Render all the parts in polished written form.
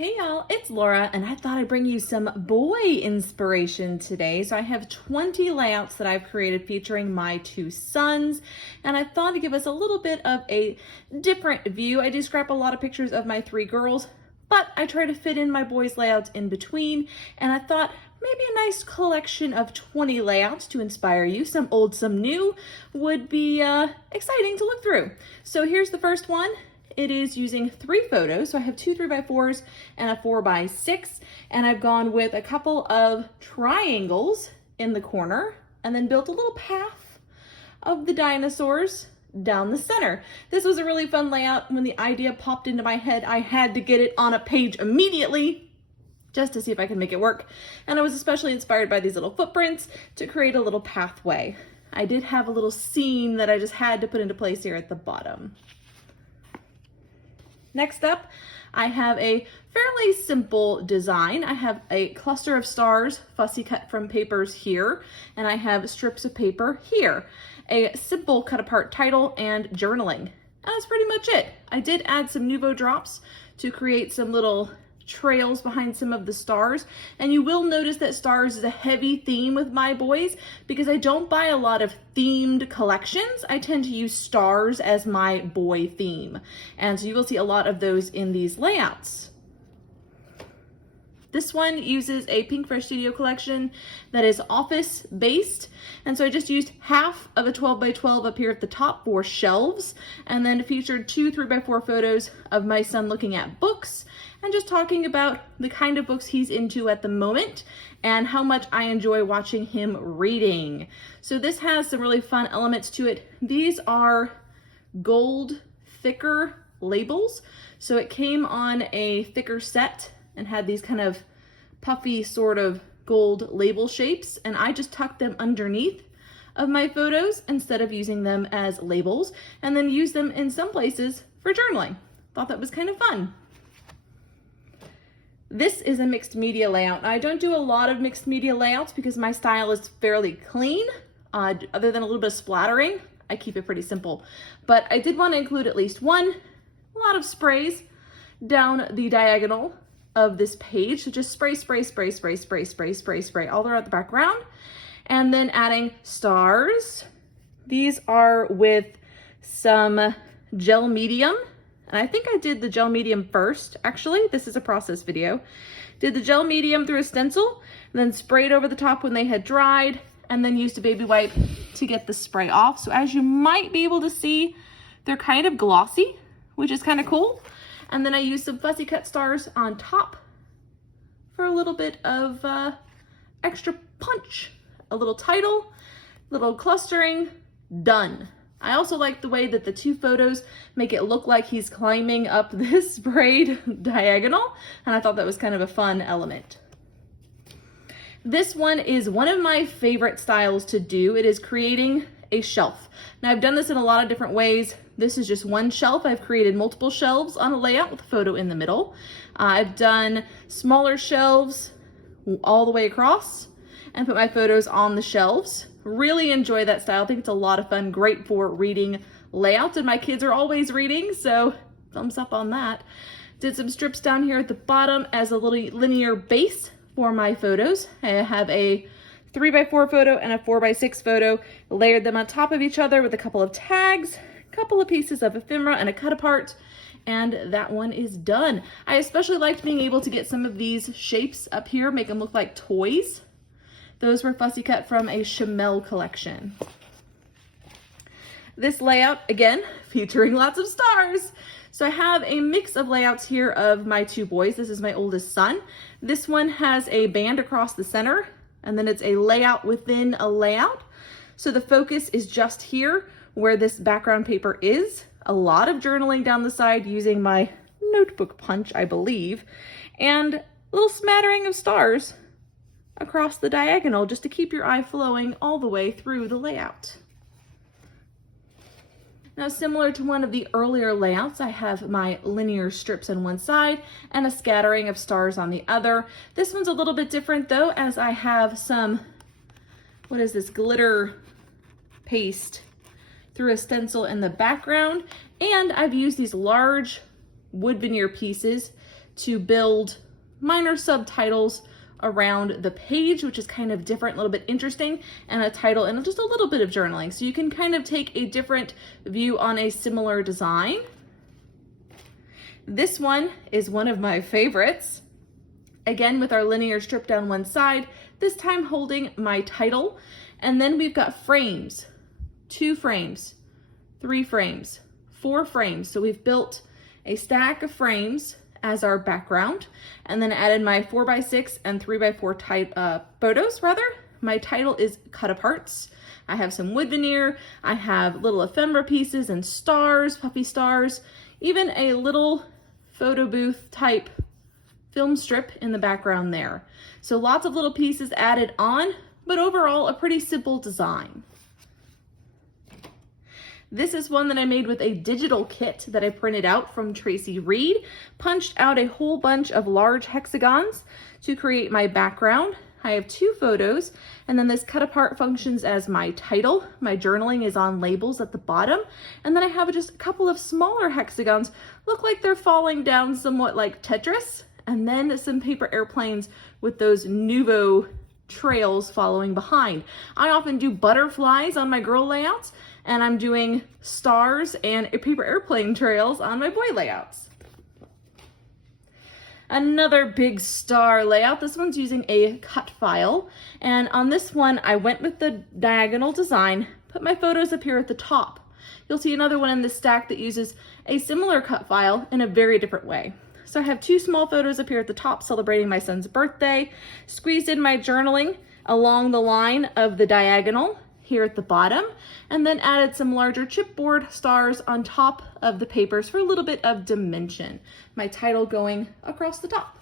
Hey y'all, it's Laura, and I thought I'd bring you some boy inspiration today. So I have 20 layouts that I've created featuring my two sons, and I thought to give us a little bit of a different view. I do scrap a lot of pictures of my three girls, but I try to fit in my boys' layouts in between, and I thought maybe a nice collection of 20 layouts to inspire you, some old, some new, would be exciting to look through. So here's the first one. It is using 3 photos. So I have 2 3x4s and a 4x6, and I've gone with a couple of triangles in the corner and then built a little path of the dinosaurs down the center. This was a really fun layout. When the idea popped into my head, I had to get it on a page immediately just to see if I could make it work. And I was especially inspired by these little footprints to create a little pathway. I did have a little scene that I just had to put into place here at the bottom. Next up, I have a fairly simple design. I have a cluster of stars fussy cut from papers here, and I have strips of paper here. A simple cut apart title and journaling. And that's pretty much it. I did add some Nuvo drops to create some little trails behind some of the stars, and you will notice that stars is a heavy theme with my boys because I don't buy a lot of themed collections. I tend to use stars as my boy theme, and so you will see a lot of those in these layouts. This one uses a Pink Fresh Studio collection that is office based, and so I just used half of a 12x12 up here at the top for shelves, and then featured 2 3x4 photos of my son looking at books and just talking about the kind of books he's into at the moment and how much I enjoy watching him reading. So this has some really fun elements to it. These are gold thicker labels, so it came on a thicker set and had these kind of puffy sort of gold label shapes, and I just tucked them underneath of my photos instead of using them as labels, and then use them in some places for journaling. Thought that was kind of fun. This is a mixed media layout. I don't do a lot of mixed media layouts because my style is fairly clean. Other than a little bit of splattering, I keep it pretty simple. But I did want to include at least one, a lot of sprays down the diagonal of this page. So just spray, spray, spray, spray, spray, spray, spray, spray all throughout the background. And then adding stars. These are with some gel medium. And I think I did the gel medium first, actually. This is a process video. Did the gel medium through a stencil, and then sprayed over the top when they had dried, and then used a baby wipe to get the spray off. So as you might be able to see, they're kind of glossy, which is kind of cool. And then I used some fussy cut stars on top for a little bit of extra punch. A little title, little clustering, done. I also like the way that the 2 photos make it look like he's climbing up this sprayed diagonal, and I thought that was kind of a fun element. This one is one of my favorite styles to do. It is creating a shelf. Now I've done this in a lot of different ways. This is just one shelf. I've created multiple shelves on a layout with a photo in the middle. I've done smaller shelves all the way across and put my photos on the shelves. Really enjoy that style. I think it's a lot of fun, great for reading layouts, and my kids are always reading, so thumbs up on that. Did some strips down here at the bottom as a little linear base for my photos. I have a 3x4 photo and a 4x6 photo, layered them on top of each other with a couple of tags, a couple of pieces of ephemera and a cut apart, and that one is done. I especially liked being able to get some of these shapes up here, make them look like toys. Those were fussy cut from a Chamel collection. This layout, again, featuring lots of stars. So I have a mix of layouts here of my 2 boys. This is my oldest son. This one has a band across the center, and then it's a layout within a layout. So the focus is just here where this background paper is. A lot of journaling down the side using my notebook punch, I believe, and a little smattering of stars across the diagonal just to keep your eye flowing all the way through the layout. Now, similar to one of the earlier layouts, I have my linear strips on one side and a scattering of stars on the other. This one's a little bit different though, as I have some, what is this, glitter paste through a stencil in the background, and I've used these large wood veneer pieces to build minor subtitles around the page, which is kind of different, a little bit interesting, and a title and just a little bit of journaling. So you can kind of take a different view on a similar design. This one is one of my favorites. Again, with our linear strip down one side, this time holding my title. And then we've got frames, 2 frames, 3 frames, 4 frames. So we've built a stack of frames as our background, and then added my 4x6 and 3x4 type photos rather. My title is cut aparts. I have some wood veneer. I have little ephemera pieces and stars, puffy stars, even a little photo booth type film strip in the background there. So lots of little pieces added on, but overall a pretty simple design. This is one that I made with a digital kit that I printed out from Tracy Reed, punched out a whole bunch of large hexagons to create my background. I have 2 photos, and then this cut apart functions as my title. My journaling is on labels at the bottom, and then I have just a couple of smaller hexagons, look like they're falling down somewhat like Tetris, and then some paper airplanes with those Nuvo trails following behind. I often do butterflies on my girl layouts, and I'm doing stars and paper airplane trails on my boy layouts. Another big star layout. This one's using a cut file, and on this one I went with the diagonal design, put my photos up here at the top. You'll see another one in this stack that uses a similar cut file in a very different way. So I have 2 small photos up here at the top celebrating my son's birthday, squeezed in my journaling along the line of the diagonal here at the bottom, and then added some larger chipboard stars on top of the papers for a little bit of dimension. My title going across the top.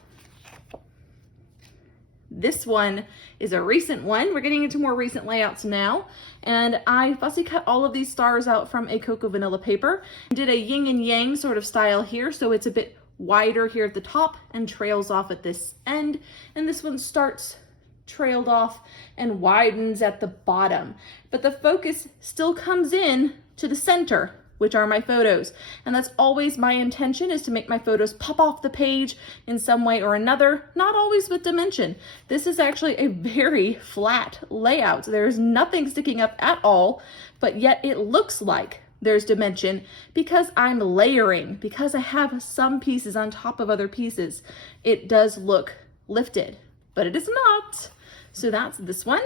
This one is a recent one. We're getting into more recent layouts now, and I fussy cut all of these stars out from a cocoa vanilla paper. Did a yin and yang sort of style here, so it's a bit wider here at the top and trails off at this end, and this one starts trailed off and widens at the bottom, but the focus still comes in to the center, which are my photos. And that's always my intention, is to make my photos pop off the page in some way or another, not always with dimension. This is actually a very flat layout. There's nothing sticking up at all, but yet it looks like there's dimension because I'm layering, because I have some pieces on top of other pieces. It does look lifted, but it is not. So that's this one.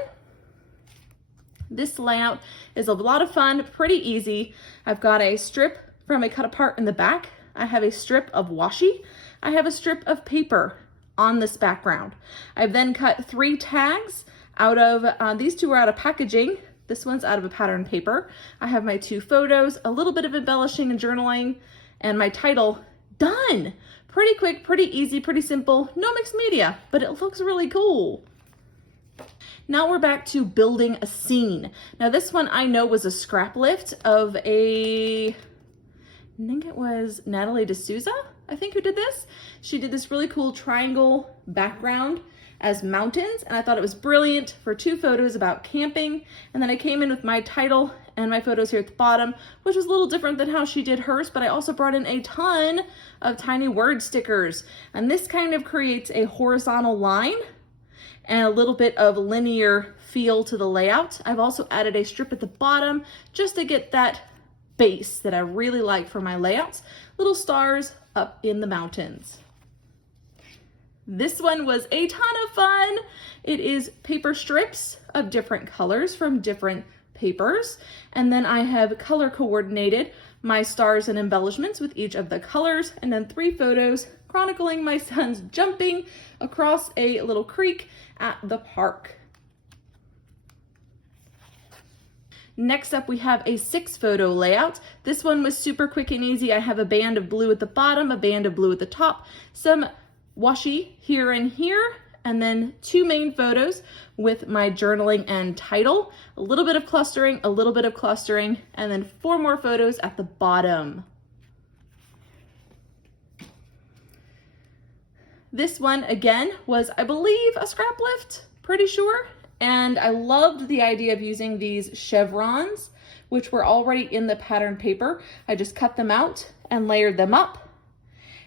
This layout is a lot of fun, pretty easy. I've got a strip from a cut apart in the back. I have a strip of washi. I have a strip of paper on this background. I've then cut 3 tags out of, these 2 are out of packaging. This one's out of a pattern paper. I have my 2 photos, a little bit of embellishing and journaling, and my title done. Pretty quick, pretty easy, pretty simple, no mixed media, but it looks really cool. Now we're back to building a scene. Now this one I know was a scrap lift of I think it was Natalie D'Souza, I think, who did this. She did this really cool triangle background as mountains, and I thought it was brilliant for 2 photos about camping. And then I came in with my title and my photos here at the bottom, which was a little different than how she did hers, but I also brought in a ton of tiny word stickers. And this kind of creates a horizontal line and a little bit of linear feel to the layout. I've also added a strip at the bottom just to get that base that I really like for my layouts. Little stars up in the mountains. This one was a ton of fun. It is paper strips of different colors from different papers. And then I have color coordinated my stars and embellishments with each of the colors, and then 3 photos chronicling my son's jumping across a little creek at the park. Next up, we have a 6 photo layout. This one was super quick and easy. I have a band of blue at the bottom, a band of blue at the top, some washi here and here, and then 2 main photos with my journaling and title, a little bit of clustering, a little bit of clustering, and then 4 more photos at the bottom. This one, again, was, I believe, a scrap lift, pretty sure. And I loved the idea of using these chevrons, which were already in the pattern paper. I just cut them out and layered them up.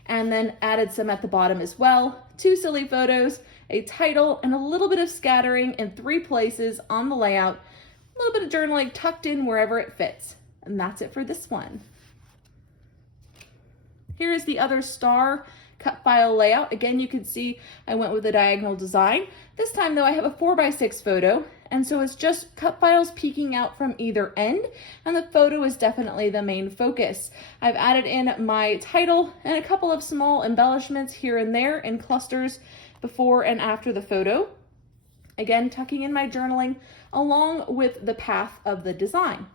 and then added some at the bottom as well. 2 silly photos, a title, and a little bit of scattering in 3 places on the layout. A little bit of journaling tucked in wherever it fits. And that's it for this one. Here is the other star cut file layout. Again, you can see I went with a diagonal design. This time though, I have a 4x6 photo, and so it's just cut files peeking out from either end, and the photo is definitely the main focus. I've added in my title and a couple of small embellishments here and there in clusters before and after the photo. Again, tucking in my journaling along with the path of the design.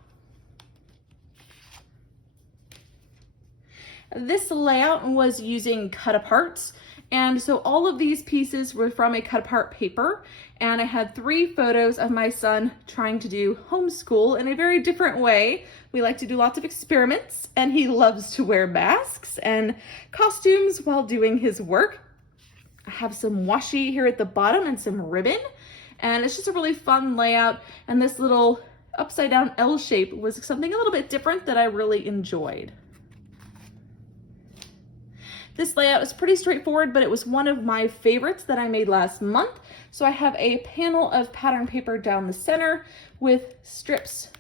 This layout was using cut aparts, and so all of these pieces were from a cut apart paper, and I had 3 photos of my son trying to do homeschool in a very different way. We like to do lots of experiments, and he loves to wear masks and costumes while doing his work. I have some washi here at the bottom and some ribbon, and it's just a really fun layout, and this little upside down L shape was something a little bit different that I really enjoyed. This layout is pretty straightforward, but it was one of my favorites that I made last month. So I have a panel of pattern paper down the center with strips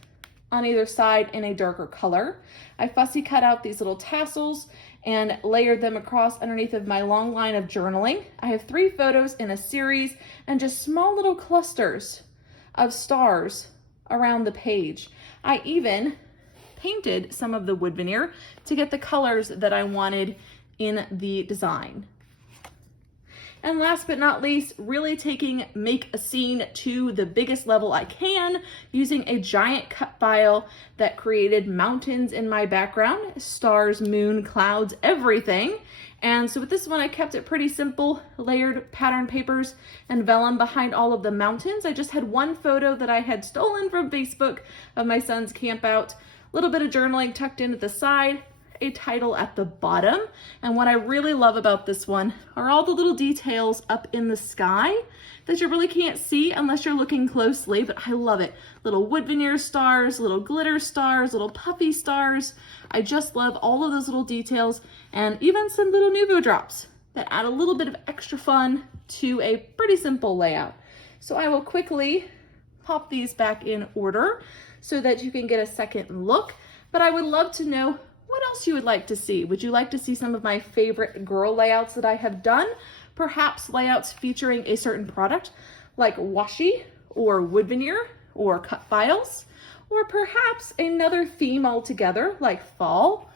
on either side in a darker color. I fussy cut out these little tassels and layered them across underneath of my long line of journaling. I have 3 photos in a series and just small little clusters of stars around the page. I even painted some of the wood veneer to get the colors that I wanted in the design. And last but not least, really taking Make a Scene to the biggest level I can, using a giant cut file that created mountains in my background, stars, moon, clouds, everything. And so with this one, I kept it pretty simple, layered pattern papers and vellum behind all of the mountains. I just had 1 photo that I had stolen from Facebook of my son's camp out, a little bit of journaling tucked in at the side, a title at the bottom. And what I really love about this one are all the little details up in the sky that you really can't see unless you're looking closely, but I love it. Little wood veneer stars, little glitter stars, little puffy stars. I just love all of those little details, and even some little Nuvo drops that add a little bit of extra fun to a pretty simple layout. So I will quickly pop these back in order so that you can get a second look, but I would love to know what else you would like to see. Would you like to see some of my favorite girl layouts that I have done? Perhaps layouts featuring a certain product like washi or wood veneer or cut files, or perhaps another theme altogether like fall,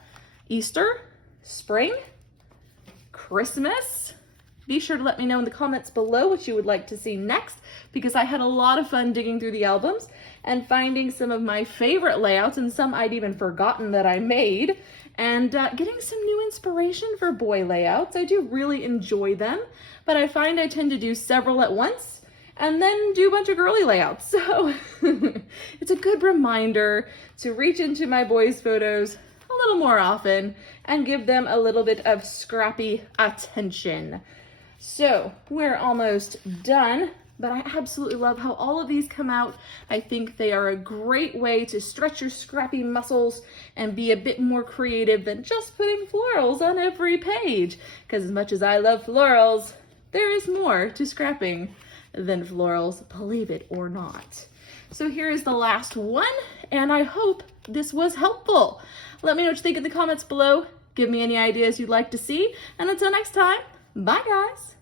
Easter, spring, Christmas. Be sure to let me know in the comments below what you would like to see next, because I had a lot of fun digging through the albums and finding some of my favorite layouts, and some I'd even forgotten that I made, and getting some new inspiration for boy layouts. I do really enjoy them, but I find I tend to do several at once and then do a bunch of girly layouts. So it's a good reminder to reach into my boys' photos a little more often and give them a little bit of scrappy attention. So we're almost done, but I absolutely love how all of these come out. I think they are a great way to stretch your scrappy muscles and be a bit more creative than just putting florals on every page. Because as much as I love florals, there is more to scrapping than florals, believe it or not. So here is the last one, and I hope this was helpful. Let me know what you think in the comments below. Give me any ideas you'd like to see, and until next time, bye guys.